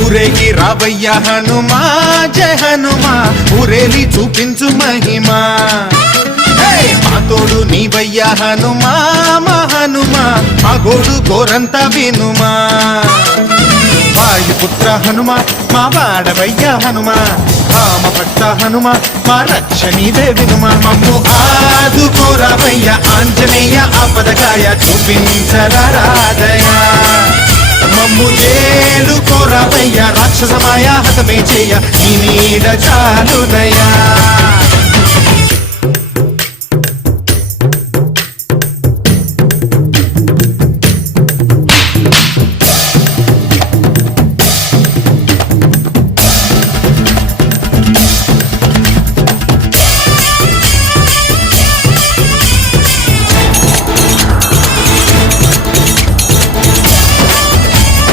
ఊరేగి రావయ్య హనుమా జయ హనుమా ఊరేలి చూపించు మహిమా మా తోడు నీవయ్య హనుమా మా హనుమా మా గోడు గోరంత వినుమా వాయుపుత్ర హనుమా మా వాడవయ్య హనుమా రామ భక్త హనుమా మా రక్షణీదే వినుమా మమ్ము ఆదుకోరావయ్య ఆంజనేయ ఆపదకాయ చూపించరాదయా మమ్ము ఏలు కోరావయ్య రాక్షసమాయ హతమే చేయ నీ నీడ చాలునయా